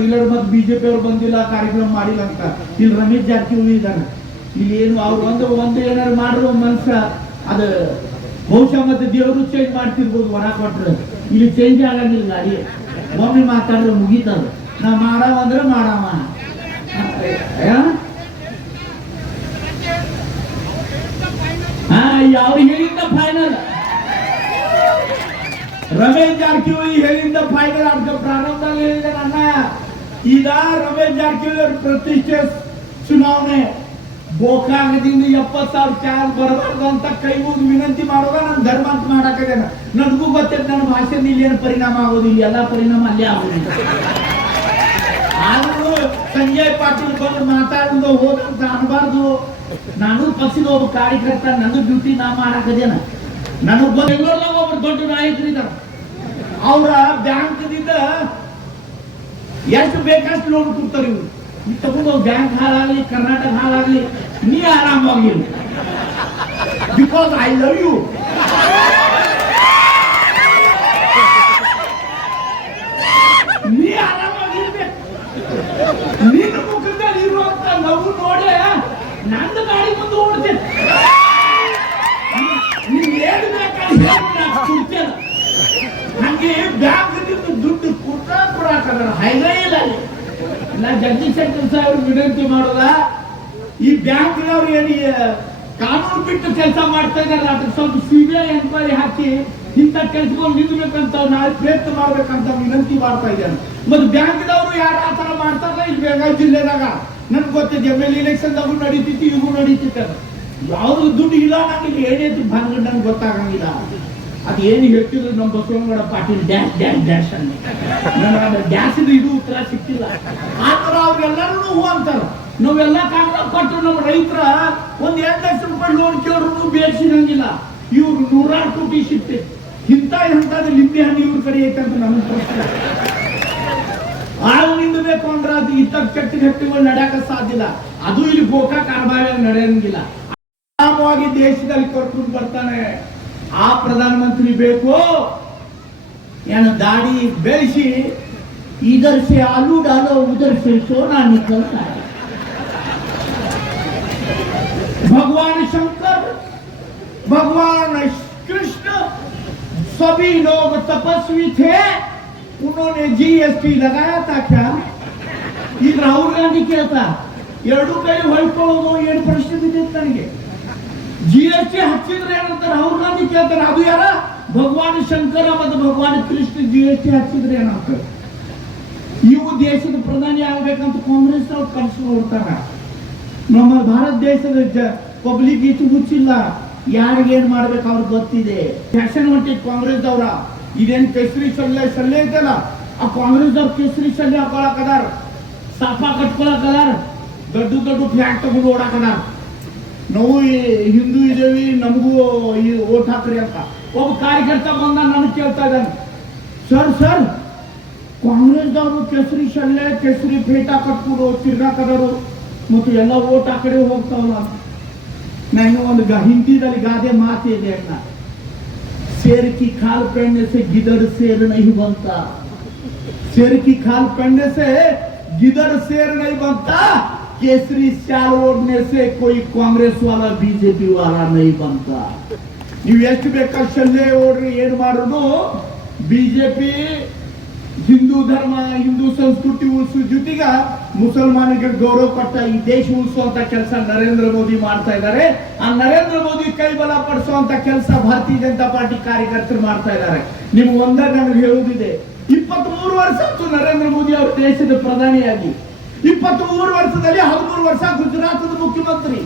Dealer ಮತ್ತೆ BJP ಅವ್ರು ಬಂದಿಲ್ಲ ಕಾರ್ಯಕ್ರಮ ಮಾಡಿಲ್ಲ ಅಂತ. ಇಲ್ಲಿ ರಮೇಶ್ ಜಾರಕಿಹೊಳಿ ಇದ್ದಾನೆ. ಇಲ್ಲಿ ಏನು ಅವ್ರು ಒಂದು ಒಂದು ಏನಾರು ಮಾಡಿರೋ ಮನುಷ್ಯ, ಅದು ಬಹುಶಃ ಮತ್ತೆ ದೇವರು ಚೇಂಜ್ ಮಾಡ್ತಿರ್ಬೋದು ಹೊರ ಕೊಟ್ರೆ. ಇಲ್ಲಿ ಚೇಂಜ್ ಆಗಂಗಿಲ್ಲ ಗಾಡಿ. ಒಮ್ಮೆ ಮಾತಾಡಿದ್ರೆ ಮುಗೀತದ. ನಾ ಮಾಡವ ಅಂದ್ರೆ ಮಾಡವ? ಹಾ ಯಾವ ಹೇಳಿದ್ದ ಫೈನಲ್ ರಮೇಶ್ ಜಾರಕಿಹೊಳಿ ಹೇಳಿದ್ದ ಫೈನಲ್ ಅಂತ ಪ್ರಾರಂಭದಲ್ಲಿ ಹೇಳಿದ ನನ್ನ ಈಗ ರಮೇಶ್ ಜಾರಕಿಹೊಳಿ ಪ್ರತಿಷ್ಠೆ ಚುನಾವಣೆ. ಬೋಕಾಗದಿಂದ ಎಪ್ಪತ್ ಸಾವಿರ ಚಾರ್ಜ್ ಬರಬಾರ್ದು ಅಂತ ಕೈ ಮುಗಿದು ವಿನಂತಿ ಮಾಡೋದ ನಾನು ಧರ್ಮ ಅಂತ ಮಾಡಾಕದೇನ ನನಗೂ ಗೊತ್ತೈತೆ ನನ್ನ ಭಾಷೆನ ಇಲ್ಲಿ ಏನು ಪರಿಣಾಮ ಇಲ್ಲಿ ಎಲ್ಲ ಪರಿಣಾಮ ಅಲ್ಲೇ ಆಗೋದಿಲ್ಲ ಆದ್ರೂ ಸಂಜಯ್ ಪಾಟೀಲ್ ಬಂದು ಮಾತಾಡೋದು ಹೋದಂತ ಅನ್ಬಾರ್ದು. ನಾನು ಪಕ್ಷದ ಒಬ್ಬ ಕಾರ್ಯಕರ್ತ, ನನ್ನ ಡ್ಯೂಟಿ ನಾ ಮಾಡಾಕದೇನ ನನಗೆ ಬೆಂಗಳೂರ್ನಾಗ ಒಬ್ರು ದೊಡ್ಡ ನಾಯಕರಿದ್ದಾರೆ ಅವರ ಬ್ಯಾಂಕ್ದಿಂದ ಎಷ್ಟು ಬೇಕಷ್ಟು ಲೋನ್ ಕೊಡ್ತಾರೆ ಇವ್ರು. ತಗೊಂಡು ಬ್ಯಾಂಕ್ ಹಾಳಾಗ್ಲಿ, ಕರ್ನಾಟಕ ಹಾಳಾಗ್ಲಿ, ನೀ ಆರಾಮಾಗಿ ಬಿಕಾಸ್ ಐ ಲವ್ ಯು ನೀ ಆರಾಮಾಗಿರ್ಬೇಕು. ನಿನ್ನ ಮುಖದಲ್ಲಿ ಇರುವಂತ ನಗು ನೋಡೇ, ನಂದು ಗಾಡಿ ಮುಂದೆ ಇಲ್ಲ. ನಾ ಜಗದೀಶ್ ವಿನಂತಿ ಮಾಡೋದ? ಈ ಬ್ಯಾಂಕ್ನವ್ರು ಏನು ಕಾನೂನು ಬಿಟ್ಟು ಕೆಲಸ ಮಾಡ್ತಾ ಇದಾರೆ ಅದ್ರ ಸ್ವಲ್ಪ ಸಿಬಿಐ ಎನ್ಕ್ವೈರಿ ಹಾಕಿ ಇಂಥ ಕೆಲಸಗಳು ನಿಲ್ಬೇಕಂತ ನಾಳೆ ಪ್ರಯತ್ನ ಮಾಡ್ಬೇಕಂತ ವಿನಂತಿ ಮಾಡ್ತಾ ಇದ್ದೇನೆ ಮತ್ತೆ ಬ್ಯಾಂಕ್ದವರು ಯಾರು ಆ ಥರ ಮಾಡ್ತಾರ ಇಲ್ಲಿ ಬೆಳಗಾವಿ ಜಿಲ್ಲೆದಾಗ ನನ್ಗೆ ಗೊತ್ತಿದೆ ಎಂ ಎಲ್ ಎಲೆಕ್ಷನ್ದಾಗೂ ನಡೀತಿತ್ತು ಇವು ನಡೀತಿತ್ತು ಯಾವ್ದು ದುಡ್ಡು ಇಲ್ಲ ನನಗೆ ಏನೇ ಬಂದ್ಬಿಟ್ಟು ನನ್ಗೆ ಗೊತ್ತಾಗಂಗಿಲ್ಲ. ಅದು ಏನು ಹೇಳ್ತಿದ್ರು ನಮ್ಮ Basanagouda Patil? Dash dash dash ಅಂತ. ಡ್ಯಾಶ್ ಇದು ಉತ್ತರ ಸಿಕ್ಕಿಲ್ಲ. ಆ ಥರ ಅವ್ರೆಲ್ಲರೂ ಹೂ ಅಂತಾರ. ನಾವೆಲ್ಲ ಕಾಗದ ಕೊಟ್ಟು ನಮ್ಮ ರೈತರ ಒಂದ್ ಎರಡು ಲಕ್ಷ ರೂಪಾಯಿ ಲೋನ್ ಕೇಳಿದ್ರು ಬೇಸಿರಂಗಿಲ್ಲ ಇವ್ರು ನೂರಾರು ಕೋಟಿ ಸಿಕ್ತಿ. ಇಂಥ ಎಂಥದ್ದು ಲಿಂಬೆ ಹಣ್ಣು ಇವ್ರ ಕಡೆ ಐತೆ ಅಂತ ನಮಗೆ ಪ್ರಶ್ನೆ. ಆಳು ನಿಂದಬೇಕು ಅಂದ್ರೆ ಅದು ಇತ್ತ ಕೆಟ್ಟ ಹೆಟ್ಟಿಗಳು ನಡೆಯಕ ಸಾಧ್ಯ ಇಲ್ಲ. ಅದು ಇಲ್ಲಿ ಗೋಕಾ ಕಾರ್ಬಾರಿ ನಡೆಯಂಗಿಲ್ಲ. ಆರಾಮವಾಗಿ ದೇಶದಲ್ಲಿ ಕರ್ಕೊಂಡು ಬರ್ತಾನೆ. ಆ ಪ್ರಧಾನಮಂತ್ರಿ ಬೇಕು ಏನು ದಾಡಿ ಬೆಳೆಸಿ इधर से आलू डालो उधर से सोना निकलता है भगवान शंकर भगवान कृष्ण सभी लोग तपस्वी थे उन्होंने जीएसटी लगाया था क्या ಈಗ ರಾಹುಲ್ ಗಾಂಧಿ ಕೇಳ್ತಾ ಎರಡು ಕೈ ಹೊಯ್ಕೊಳ್ಳೋದು ಏನು ಪ್ರಶ್ನೆ ಬಿದ್ದಿತ್ತು ನನಗೆ ಜಿ ಎಸ್ ಟಿ ಹಚ್ಚಿದ್ರೆ ಏನಂತಾರೆ? ಅವ್ರನ್ನ ಕೇಳ್ತಾರೆ, ಅದು ಯಾರ? ಭಗವಾನ್ ಶಂಕರ ಮತ್ತು ಭಗವಾನ್ ಕೃಷ್ಣ ಜಿ ಎಸ್ ಟಿ ಹಚ್ಚಿದ್ರೆ ಏನಂತ ಇವು ದೇಶದ ಪ್ರಧಾನಿ ಆಗ್ಬೇಕಂತ ಕಾಂಗ್ರೆಸ್ ಅವ್ರು ಕನಸು ನಮ್ಮ ಭಾರತ ದೇಶದ ಪಬ್ಲಿಕ್ ಇಷ್ಟು ಹುಚ್ಚಿಲ್ಲ ಯಾರಿಗೇನ್ ಮಾಡ್ಬೇಕು ಅವ್ರಿಗೆ ಗೊತ್ತಿದೆ. ಫ್ಯಾಷನ್ ಹೊಂಟಿದ್ ಕಾಂಗ್ರೆಸ್ ಅವರ. ಇದೇನ್ ಕೇಸರಿ ಸಲ್ಲೆ ಸಲ್ಲೆ ಐತಲ್ಲ? ಆ ಕಾಂಗ್ರೆಸ್ ಅವ್ರ ಕೇಸರಿ ಸಲ್ಲೆ ಹಾಕೊಳಕದಾರ ಸಾಫಾ ಕಟ್ಕೊಳಕದಾರ ದೊಡ್ಡ ದೊಡ್ಡ ಫ್ಲಾಟ್ ತಗೊಂಡು ಓಡಾಕದಾರ ನಾವು ಹಿಂದೂ ಇದ್ದೇವೆ, ನಮಗೂ ಈ ಓಟ್ ಹಾಕ್ರಿ ಅಂತ. ಒಬ್ಬ ಕಾರ್ಯಕರ್ತ ಬಂದ, ನನಗೆ ಕೇಳ್ತಾ ಇದ್ದಾನೆ, ಸರ್ ಸರ್, ಕಾಂಗ್ರೆಸ್ದವರು ಕೇಸರಿ ಶಲ್ಲೆ ಕೇಸರಿ ಪೇಟ ಕಟ್ಕೊಂಡು ತಿರ್ಗಾಕದರು ಮತ್ತು ಎಲ್ಲ ಓಟ್ ಆ ಕಡೆ ಹೋಗ್ತಾವಲ್ಲ ನಾನು ಒಂದು ಹಿಂದಿದಲ್ಲಿ ಗಾದೆ ಮಾತಿದೆ ಅಣ್ಣ. ಸೇರ್ಕಿ ಕಾಲ್ ಪೆಂಡೆಸೆ ಗಿದಡ್ ಸೇರ್ ನೈ ಬಂತ. ಸೇರ್ಕಿ ಕಾಲ್ ಪೆಂಡೆಸೆ ಗಿದಡ್ ಸೇರ್ ನೈ ಬಂತಾ. गिदड़ शेर नहीं बनता केसरी शाल ओढ़ने से कोई कांग्रेस वाला बीजेपी वाला नहीं बनता ನೀವು ಎಷ್ಟು ಬೇಕಾದ್ರೆ ಶಲ್ಯ ಓಡ್ರಿ ಏನ್ ಮಾಡೋದು ಬಿಜೆಪಿ ಹಿಂದೂ ಧರ್ಮ ಹಿಂದೂ ಸಂಸ್ಕೃತಿ ಉಳಿಸೋ ಜೊತೆಗ ಮುಸಲ್ಮಾನಿಗೆ ಗೌರವ ಕೊಟ್ಟ ಈ ದೇಶ ಉಳಿಸುವಂತ ಕೆಲಸ ನರೇಂದ್ರ ಮೋದಿ ಮಾಡ್ತಾ ಇದ್ದಾರೆ ಆ ನರೇಂದ್ರ ಮೋದಿ ಕೈ ಬಲ ಪಡಿಸುವಂತ ಕೆಲಸ ಭಾರತೀಯ ಜನತಾ ಪಾರ್ಟಿ ಕಾರ್ಯಕರ್ತರು ಮಾಡ್ತಾ ಇದ್ದಾರೆ ನಿಮ್ಗೆ ಒಂದೇ ನನಗೆ ಹೇಳುವುದಿದೆ ಇಪ್ಪತ್ತ್ ಮೂರು ವರ್ಷ ಆಯ್ತು ನರೇಂದ್ರ ಮೋದಿ ಅವರು ದೇಶದ ಪ್ರಧಾನಿಯಾಗಿ ಇಪ್ಪತ್ತ್ ಮೂರು ವರ್ಷದಲ್ಲಿ ಹದಿಮೂರು ವರ್ಷ ಗುಜರಾತ್ ಮುಖ್ಯಮಂತ್ರಿ.